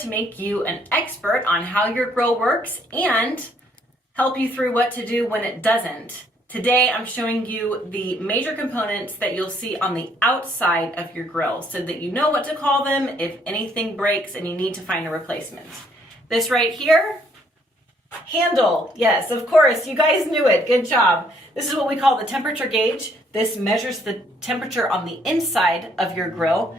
to make you an expert on how your grill works and help you through what to do when it doesn't. Today, I'm showing you the major components that you'll see on the outside of your grill so that you know what to call them if anything breaks and you need to find a replacement. This right here, handle. Yes, of course, you guys knew it. Good job. This is what we call the temperature gauge. This measures the temperature on the inside of your grill.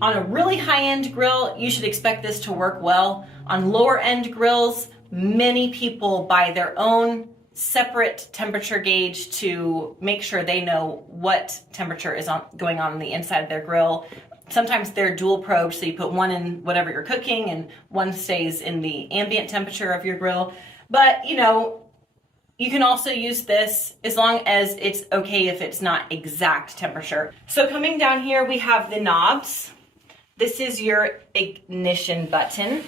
On a really high-end grill, you should expect this to work well. On lower-end grills, many people buy their own separate temperature gauge to make sure they know what temperature is going on the inside of their grill. Sometimes they're dual probed, so you put one in whatever you're cooking and one stays in the ambient temperature of your grill. But you know, you can also use this as long as it's okay if it's not exact temperature. So coming down here, we have the knobs. This is your ignition button.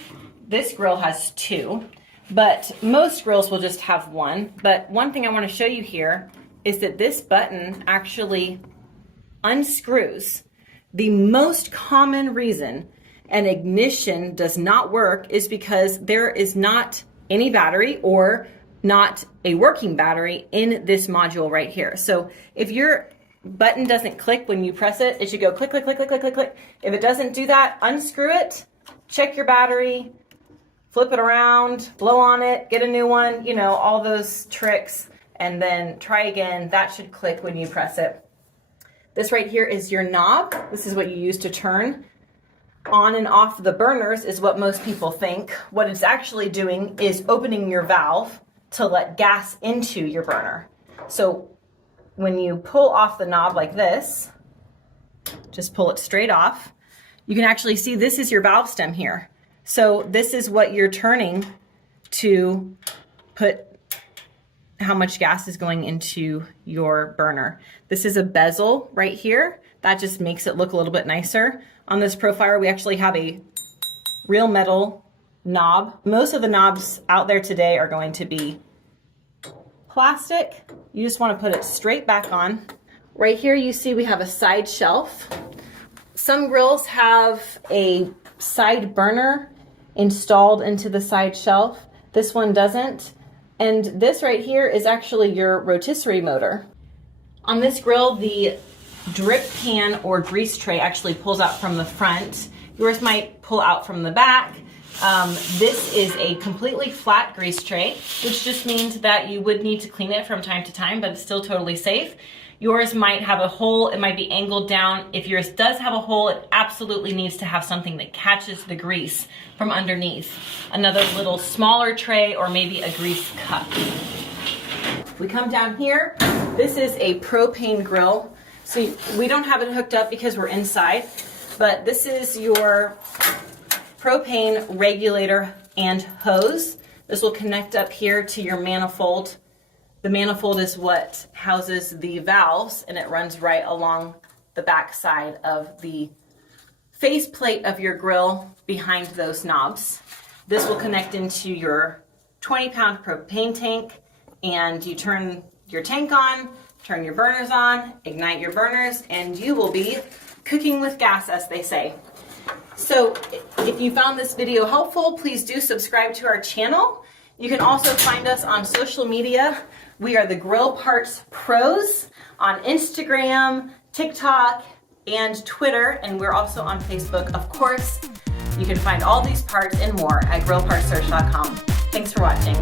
This grill has two, but most grills will just have one. But one thing I want to show you here is that this button actually unscrews. The most common reason an ignition does not work is because there is not any battery or not a working battery in this module right here. So if your button doesn't click when you press it, it should go click, click, click, click, click, click, click. If it doesn't do that, unscrew it, check your battery, flip it around, blow on it, get a new one, you know, all those tricks, and then try again. That should click when you press it. This right here is your knob. This is what you use to turn on and off the burners is what most people think. What it's actually doing is opening your valve to let gas into your burner. So when you pull off the knob like this, just pull it straight off, you can actually see this is your valve stem here. So this is what you're turning to put how much gas is going into your burner. This is a bezel right here. That just makes it look a little bit nicer. On this Profiler, we actually have a real metal knob. Most of the knobs out there today are going to be plastic. You just want to put it straight back on. Right here you see we have a side shelf. Some grills have a side burner installed into the side shelf. This one doesn't. And this right here is actually your rotisserie motor. On this grill, the drip pan or grease tray actually pulls out from the front. Yours might pull out from the back. This is a completely flat grease tray, which just means that you would need to clean it from time to time, but it's still totally safe. Yours might have a hole, it might be angled down. If yours does have a hole, it absolutely needs to have something that catches the grease from underneath. Another little smaller tray or maybe a grease cup. If we come down here, this is a propane grill. So we don't have it hooked up because we're inside, but this is your propane regulator and hose. This will connect up here to your manifold. The manifold is what houses the valves, and it runs right along the back side of the faceplate of your grill behind those knobs. This will connect into your 20-pound propane tank, and you turn your tank on, turn your burners on, ignite your burners, and you will be cooking with gas, as they say. So if you found this video helpful, please do subscribe to our channel. You can also find us on social media. We are the Grill Parts Pros on Instagram, TikTok, and Twitter, and we're also on Facebook, of course. You can find all these parts and more at GrillPartsSearch.com. Thanks for watching.